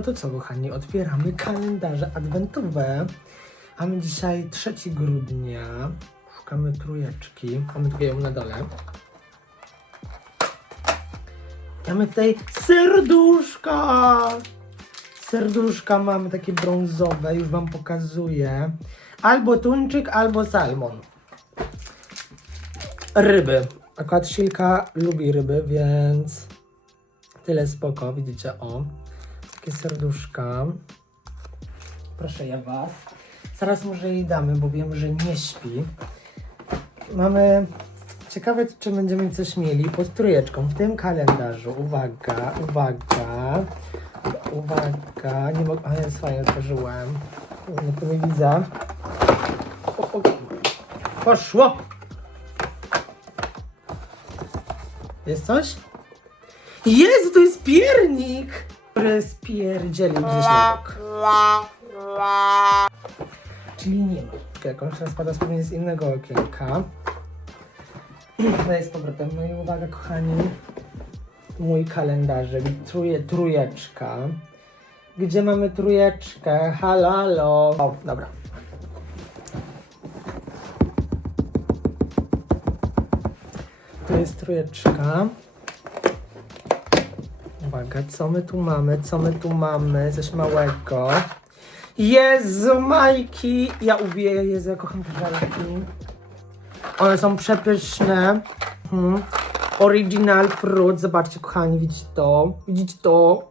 No to co, kochani, otwieramy kalendarze adwentowe. Mamy dzisiaj 3 grudnia. Szukamy trójeczki. Mamy tutaj ją na dole. Mamy tutaj serduszka. Serduszka mamy takie brązowe, już wam pokazuję. Albo tuńczyk, albo salmon. Ryby. Akurat Silka lubi ryby, więc tyle spoko. Widzicie, o. Takie serduszka. Proszę ja was. Zaraz może jej damy, bo wiem, że nie śpi. Mamy... Ciekawe, czy będziemy coś mieli pod trójeczką w tym kalendarzu. Uwaga, uwaga. Uwaga. Nie mogę... A, jest fajnie, otworzyłem. No to nie widzę. O, o. Poszło! Jest coś? Jezu, to jest piernik! Który spierdzielił gdzieś na bok. Czyli nie ma. Jakąś rozpada wspomnienie z innego okienka. Daję z powrotem. No i uwaga, kochani. Mój kalendarzyk. Truje, trójeczka. Gdzie mamy trójeczkę? Halalo. O, dobra. To jest trójeczka. Uwaga, co my tu mamy? Co my tu mamy? Coś małego. Jezu, Majki! Ja uwielbiam, Jezu, ja kocham te żelki. One są przepyszne. Mhm. Original fruit. Zobaczcie, kochani, widzicie to? Widzicie to?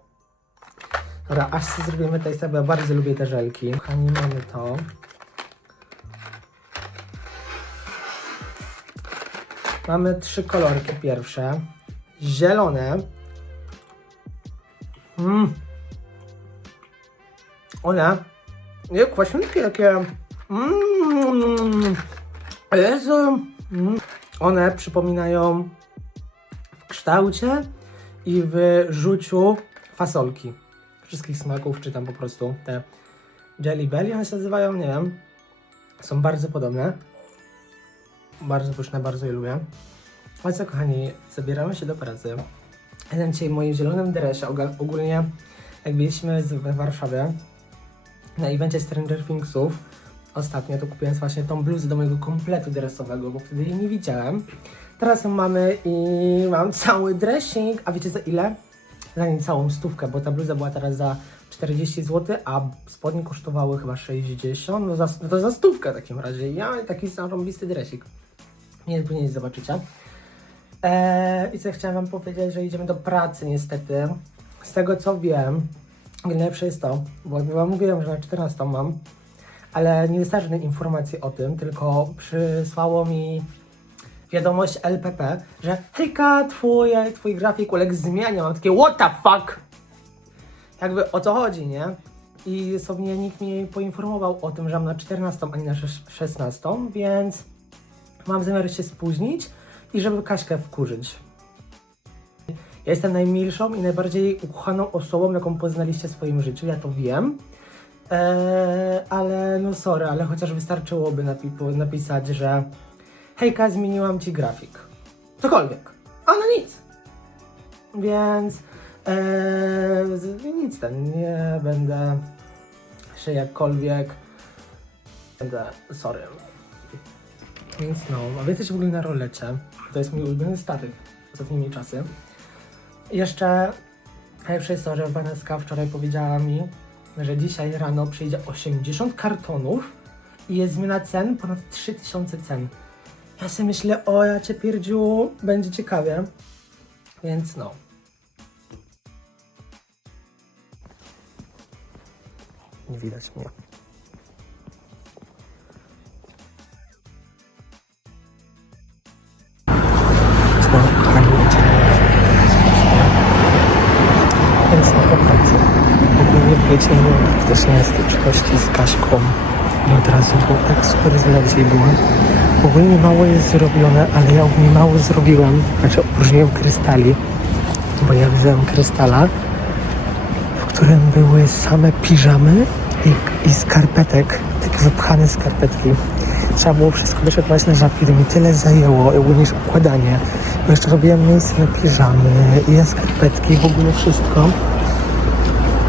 Dobra, aż sobie zrobimy tutaj sobie. Ja bardzo lubię te żelki. Kochani, mamy to. Mamy trzy kolorki pierwsze. Zielone. Mmm. One. Nie, kwaśniutkie takie. Mmm. Jezu. Mm. One przypominają w kształcie i w rzuciu fasolki. Wszystkich smaków, czy tam po prostu te Jelly Belly one się nazywają, nie wiem. Są bardzo podobne. Bardzo pyszne, bardzo je lubię. Ale co kochani, zabieramy się do pracy. Jestem dzisiaj w moim zielonym dresie. Ogólnie jak byliśmy z- w Warszawie na evencie Stranger Thingsów ostatnio, to kupiłem właśnie tą bluzę do mojego kompletu dresowego, bo wtedy jej nie widziałem. Teraz ją mamy i mam cały dressing. A wiecie za ile? Za niecałą stówkę, bo ta bluza była teraz za 40 zł, a spodnie kosztowały chyba 60, no, za, no to za stówkę w takim razie. Ja taki zarąbisty dresik. Nie, później zobaczycie. Eee, I co chciałem wam powiedzieć, że idziemy do pracy niestety. Z tego co wiem, najlepsze jest to, bo wam mówiłem, że na 14 mam, ale nie dostałem żadnej informacji o tym, tylko przysłało mi wiadomość LPP, że hejka, twój, twój grafik uległ zmianie. Mam takie what the fuck? Jakby o co chodzi, nie? I sobie nikt mnie nie poinformował o tym, że mam na 14, a nie na szes- 16, więc mam zamiar się spóźnić i żeby Kaśkę wkurzyć. Ja jestem najmilszą i najbardziej ukochaną osobą, jaką poznaliście w swoim życiu, ja to wiem. Eee, ale no sorry, ale chociaż wystarczyłoby napi- napisać, że hejka, zmieniłam ci grafik. Cokolwiek. A no nic. Więc eee, nic ten, nie będę się jakkolwiek będę, sorry. Więc no, a wy jesteście w ogóle na rolecie. To jest mój ulubiony statyw ostatnimi czasy. Jeszcze najlepsze jest to, że Vaneska wczoraj powiedziała mi, że dzisiaj rano przyjdzie 80 kartonów i jest zmiana cen ponad 3000 cen. Ja sobie myślę, o ja cię pierdziu, będzie ciekawie. Więc no. Nie widać mnie. Wiecie, nie praktycznie styczności z Kaśką. I od razu, bo tak super dzisiaj była. Ogólnie mało jest zrobione, ale ja ogólnie mało zrobiłam. Znaczy opróżniłem krystali, bo ja wziąłem krystala, w którym były same piżamy i, i skarpetek, takie wypchane skarpetki. Trzeba było wszystko wyszykować na żabki, mi tyle zajęło, ogólnie już układanie. Bo jeszcze robiłem miejsce na piżamy i na skarpetki, w ogóle wszystko.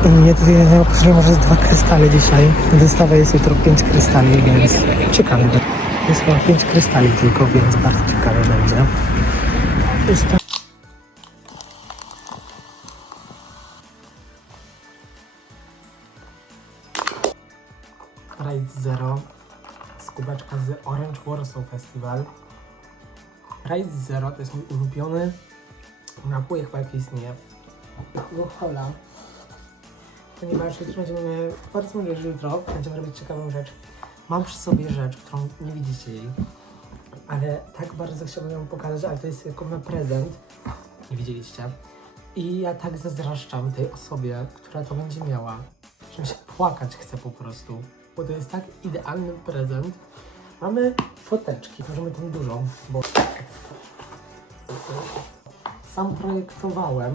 I ja potrzebuję może z dwa krystale dzisiaj. Dostawa jest jutro pięć krystali, więc ciekawe będzie. Jest chyba pięć krystali tylko, więc bardzo ciekawe będzie. To... Raid Zero z kubeczka z Orange Warsaw Festival. Raid Zero to jest mój ulubiony napój, chyba jaki istnieje. Hola. Ponieważ jutro będziemy, bardzo możliwe, że jutro będziemy robić ciekawą rzecz. Mam przy sobie rzecz, którą nie widzicie jej, ale tak bardzo chciałbym ją pokazać, ale to jest jako na prezent. Nie widzieliście. I ja tak zazdraszczam tej osobie, która to będzie miała, że mi się płakać chce po prostu. Bo to jest tak idealny prezent. Mamy foteczki, możemy tą dużą, bo sam projektowałem.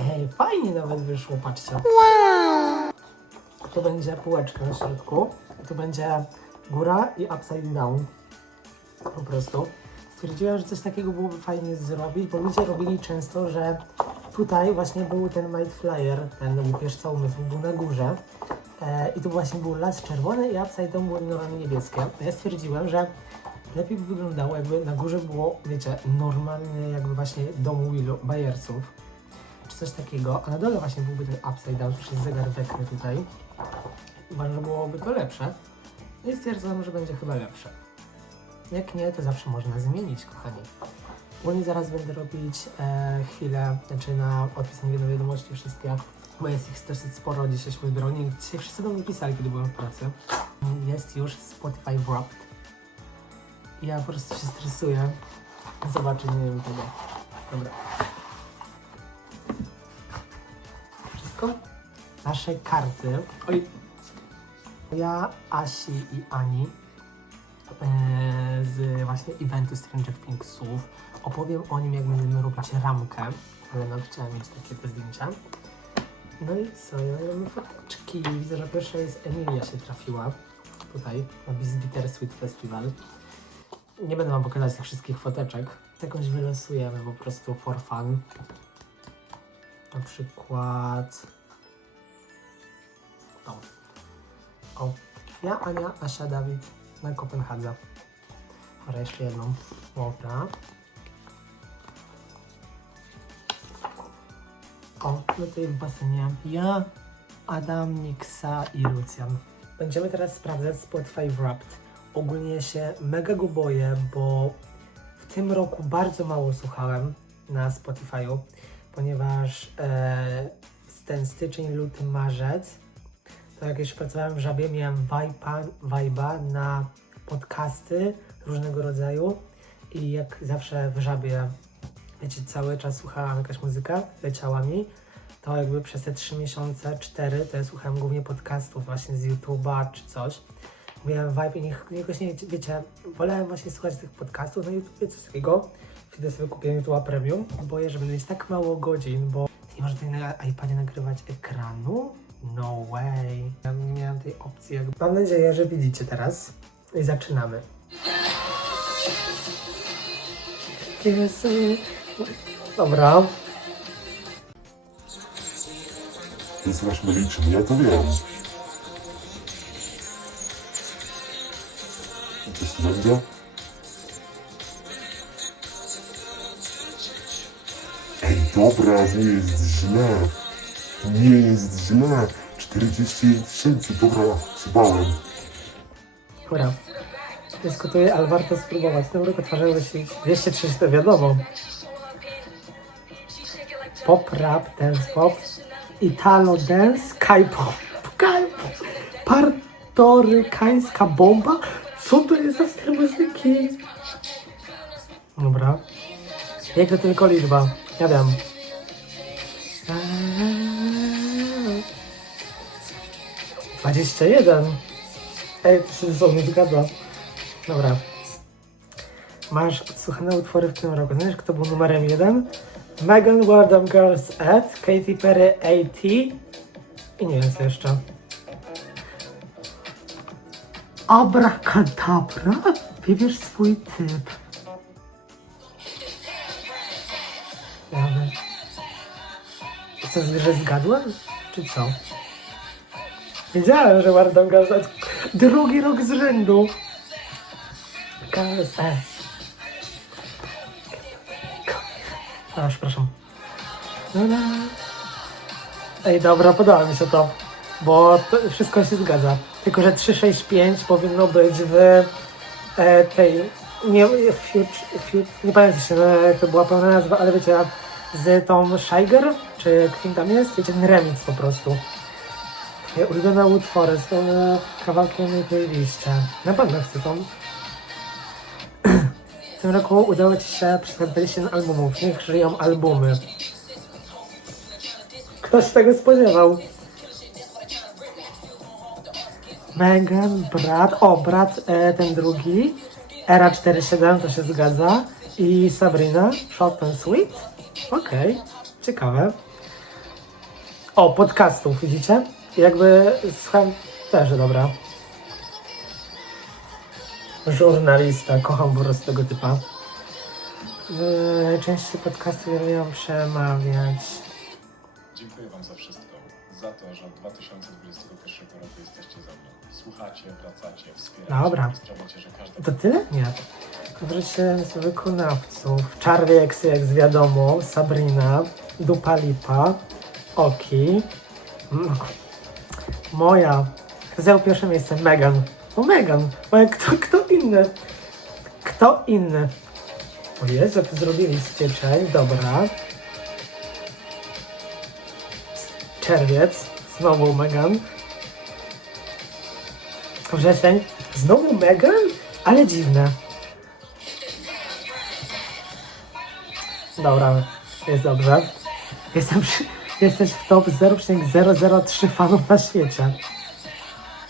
Ej, fajnie nawet wyszło, patrzcie. Tu będzie półeczka na środku. Tu będzie góra i upside down. Po prostu. Stwierdziłem, że coś takiego byłoby fajnie zrobić, bo ludzie robili często, że tutaj właśnie był ten Might Flyer, ten łupieżca umysłu, był na górze. E, I tu właśnie był las czerwony i upside down było normalnie niebieskie. Ja stwierdziłem, że lepiej by wyglądało, jakby na górze było, wiecie, normalny jakby właśnie dom Willu, Bayersów, czy coś takiego, a na dole właśnie byłby ten upside down przez zegar wekny tutaj. Uważam, że byłoby to lepsze. No i stwierdzam, że będzie chyba lepsze. Jak nie, to zawsze można zmienić, kochani. Ogólnie zaraz będę robić e, chwilę, znaczy na odpisanie do wiadomości wszystkie, bo jest ich dosyć sporo, dzisiaj się uzbierało. Nie, dzisiaj wszyscy do mnie pisali, kiedy byłem w pracy. Jest już Spotify Wrapped. Ja po prostu się stresuję. Zobaczę, nie wiem tego. Dobra. Wszystko? Nasze karty. Oj. Ja, Asi i Ani e, z właśnie eventu Stranger Thingsów. Opowiem o nim, jak będziemy robić ramkę, ale no chciałem mieć takie te zdjęcia. No i co, ja mamy foteczki. Widzę, że pierwsza jest Emilia się trafiła tutaj na Biz Bittersweet Festival. Nie będę wam pokazać tych wszystkich foteczek. Jakąś wylosujemy po prostu for fun. Na przykład... O. O. Ja, Ania, Asia, Dawid na Kopenhadze. Dobra, jeszcze jedną. Dobra. O, no tutaj w basenie. Ja, Adam, Niksa i Lucjan. Będziemy teraz sprawdzać Spotify Wrapped. Ogólnie się mega go boję, bo w tym roku bardzo mało słuchałem na Spotify'u, ponieważ e, ten styczeń, luty, marzec to jak jeszcze pracowałem w Żabie, miałem vibe'a, na podcasty różnego rodzaju i jak zawsze w Żabie, wiecie, cały czas słuchałam jakaś muzyka, leciała mi, to jakby przez te 3 miesiące, 4, to ja słuchałem głównie podcastów właśnie z YouTube'a czy coś. Miałem vibe i niech, niekoniecznie, wiecie, wolałem właśnie słuchać tych podcastów na YouTube, coś takiego. Wtedy sobie kupiłem YouTube'a Premium. Boję, że będę mieć tak mało godzin, bo nie można tutaj na iPadzie nagrywać ekranu. No way. Ja nie miałem tej opcji. Jakby. Mam nadzieję, że widzicie teraz. I zaczynamy. Jezu. Dobra. Ty znasz Meliczyn, ja to wiem. I Co będzie? Dobra, nie jest źle. Nie jest źle. 40 tysięcy, dobra, się bałem. Dobra. Dyskutuję, ale warto spróbować. W tym roku twarzą wyświetlić 230, to wiadomo. Pop, rap, dance pop, italo dance, K-pop, K-pop, partorykańska bomba? Co to jest za styl muzyki? Dobra. To tylko liczba? Ja wiem. Dwadzieścia jeden. Ej, to się ze sobą zgadza. Dobra. Masz odsłuchane utwory w tym roku. Znasz, kto był numerem jeden? Megan Them Girls At, Katy Perry AT i nie wiem co jeszcze. Abracadabra? Wybierz swój typ. Co, zgadłem? czy co? Wiedziałem, że Wardonga za drugi rok z rzędu. KSE. A, przepraszam. Dobra. Ej, dobra, podoba mi się to, bo to wszystko się zgadza. Tylko, że 365 powinno być w e, tej, nie, future, future, nie pamiętam się, no, jak to była pełna nazwa, ale wiecie, z tą Shiger, czy kim tam jest, wiecie, ten remix po prostu. Moje ulubione utwory są e, kawałki na mojej playliście. Na pewno chcę tą. W tym roku udało Ci się przeczytać 21 albumów. Niech żyją albumy. Ktoś się tego spodziewał. Megan, brat, o brat e, ten drugi, Era 47 to się zgadza i Sabrina, Short and Sweet, okej, ciekawe. O, podcastów, widzicie? Jakby słucham też, dobra. Żurnalista, kocham po prostu tego typa. Yy, Częściej podcasty uwielbiam przemawiać. Dziękuję Wam za wszystko. Za to, że od 2021 roku jesteście ze mną. Słuchacie, wracacie, wspieracie. Dobra. i Sprawiacie, że każdy To tyle? Nie. Wróćcie z wykonawców. Charlie XCX wiadomo, Sabrina, Dupa Lipa, Oki, mm, moja. Kto zajął pierwsze miejsce? Megan. O Megan. Jak kto, kto inny? Kto inny? O Jezu, to zrobili styczeń. Dobra. Czerwiec. Znowu Megan. Wrzesień. Znowu Megan? Ale dziwne. Dobra, jest dobrze. Jestem jesteś w top 0,003 fanów na świecie.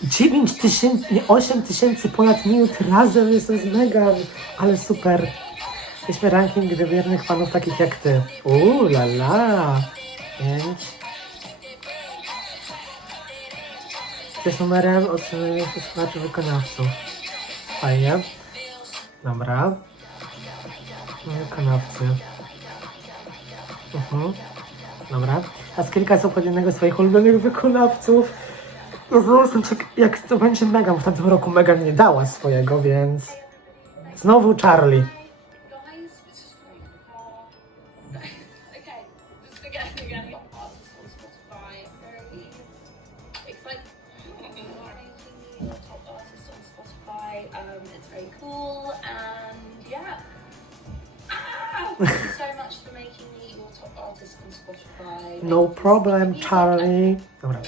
9 tysięcy, nie 8 tysięcy ponad minut razem jestem z Megan, ale super. Jesteśmy ranking wiernych fanów takich jak ty. Uuu, la la. 5. Jesteś numerem otrzymujących słuchaczy wykonawców. Fajnie. Dobra. Wykonawcy. Mhm. Dobra. A z kilka słów od jednego z swoich ulubionych wykonawców. No, jestem jak to będzie Megan. W tamtym roku Megan nie dała swojego, więc... Znowu Charlie. No problem, Charlie. Dobra.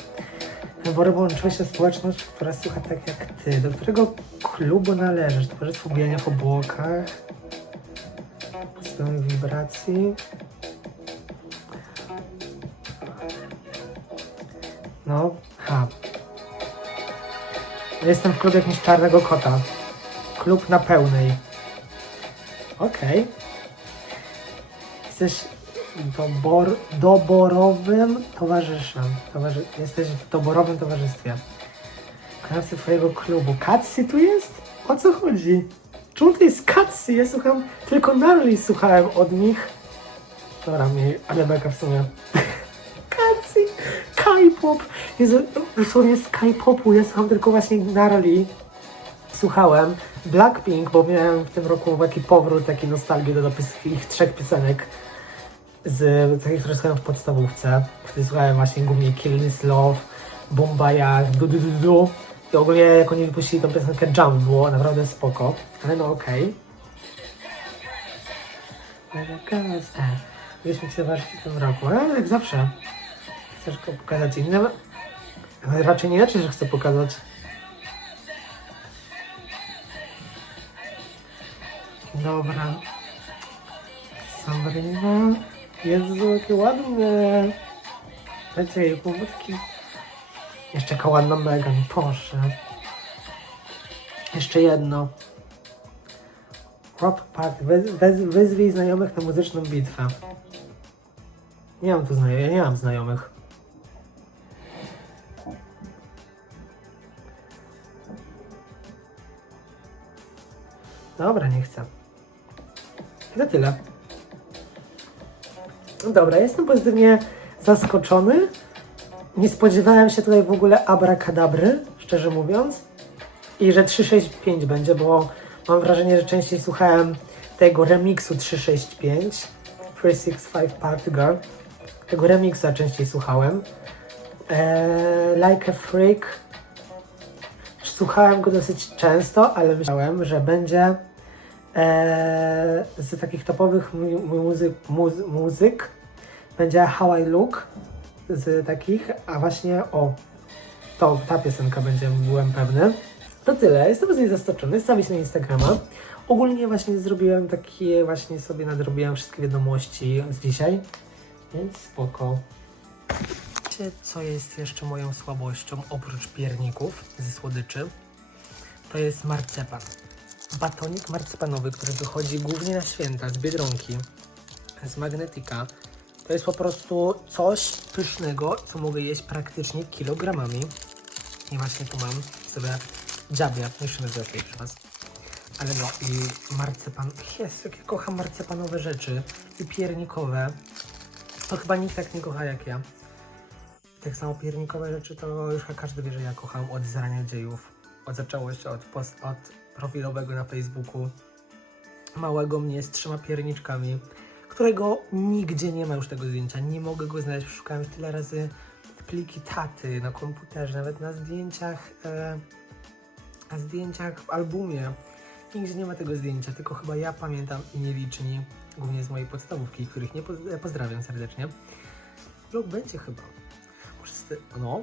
Wybory połączyły się społeczność, która słucha tak jak ty. Do którego klubu należysz? Towarzystwo bijania po błokach? System wibracji? No, ha. Jestem w klubie jakimś czarnego kota. Klub na pełnej. Okej. Jesteś dobor, doborowym towarzyszem. Towarzy, jesteś w doborowym towarzystwie. Wykonawcy twojego klubu. Katsi tu jest? O co chodzi? Czemu to jest Katsi? Ja słucham, tylko Narli słuchałem od nich. Dobra, mi, ale beka w sumie. Katsi, K-pop. Jezu, dosłownie z K-popu ja słucham tylko właśnie Narli. Słuchałem Blackpink, bo miałem w tym roku taki powrót, taki nostalgii do ich trzech piosenek z takich, które słuchałem w podstawówce. Wtedy słuchałem właśnie głównie Kill This Love, Bombaya, Du Du Du Du. I ogólnie jak oni wypuścili tą piosenkę Jump było naprawdę spoko, ale no okej. Okay. Mieliśmy cię zobaczyć w tym roku, ale jak zawsze. Chcesz pokazać innym? Ale raczej nie znaczy, że chcę pokazać. Dobra. Sabrina. Jezu, jakie ładne. Jak był taki... Jeszcze jaka ładna Megan, proszę. Jeszcze jedno. Rock Party. Wez, wez, wyzwij znajomych na muzyczną bitwę. Nie mam tu znajomych, nie mam znajomych. Dobra, nie chcę. I to tyle. Dobra, jestem pozytywnie zaskoczony. nie spodziewałem się tutaj w ogóle abracadabry, szczerze mówiąc. I że 365 będzie, bo mam wrażenie, że częściej słuchałem tego remiksu 365 365 Party Girl. Tego remiksa częściej słuchałem. Eee, like a Freak. Słuchałem go dosyć często, ale myślałem, że będzie eee, z takich topowych mu- muzyk, muzy- muzyk będzie How I Look z takich, a właśnie o, to ta piosenka będzie, byłem pewny. To tyle, jestem z niej zaskoczony, stawić na Instagrama. Ogólnie właśnie zrobiłem takie, właśnie sobie nadrobiłem wszystkie wiadomości z dzisiaj, więc spoko. Wiecie, co jest jeszcze moją słabością oprócz pierników ze słodyczy? To jest marcepan. Batonik marcepanowy, który wychodzi głównie na święta z Biedronki, z Magnetika. To jest po prostu coś pysznego, co mogę jeść praktycznie kilogramami. I właśnie tu mam sobie dziabia, nazywa się przy Was. Ale no i marcepan, jest, jak ja kocham marcepanowe rzeczy i piernikowe. To chyba nikt tak nie kocha jak ja. Tak samo piernikowe rzeczy to już każdy wie, że ja kocham od zarania dziejów. Od zaczęło się od, post, od profilowego na Facebooku. Małego mnie z trzema pierniczkami, którego nigdzie nie ma już tego zdjęcia. Nie mogę go znaleźć. Szukałem tyle razy pliki taty na komputerze, nawet na zdjęciach, e, na zdjęciach w albumie. Nigdzie nie ma tego zdjęcia, tylko chyba ja pamiętam i nieliczni, głównie z mojej podstawówki, których nie poz- pozdrawiam serdecznie. Vlog będzie chyba. Może no,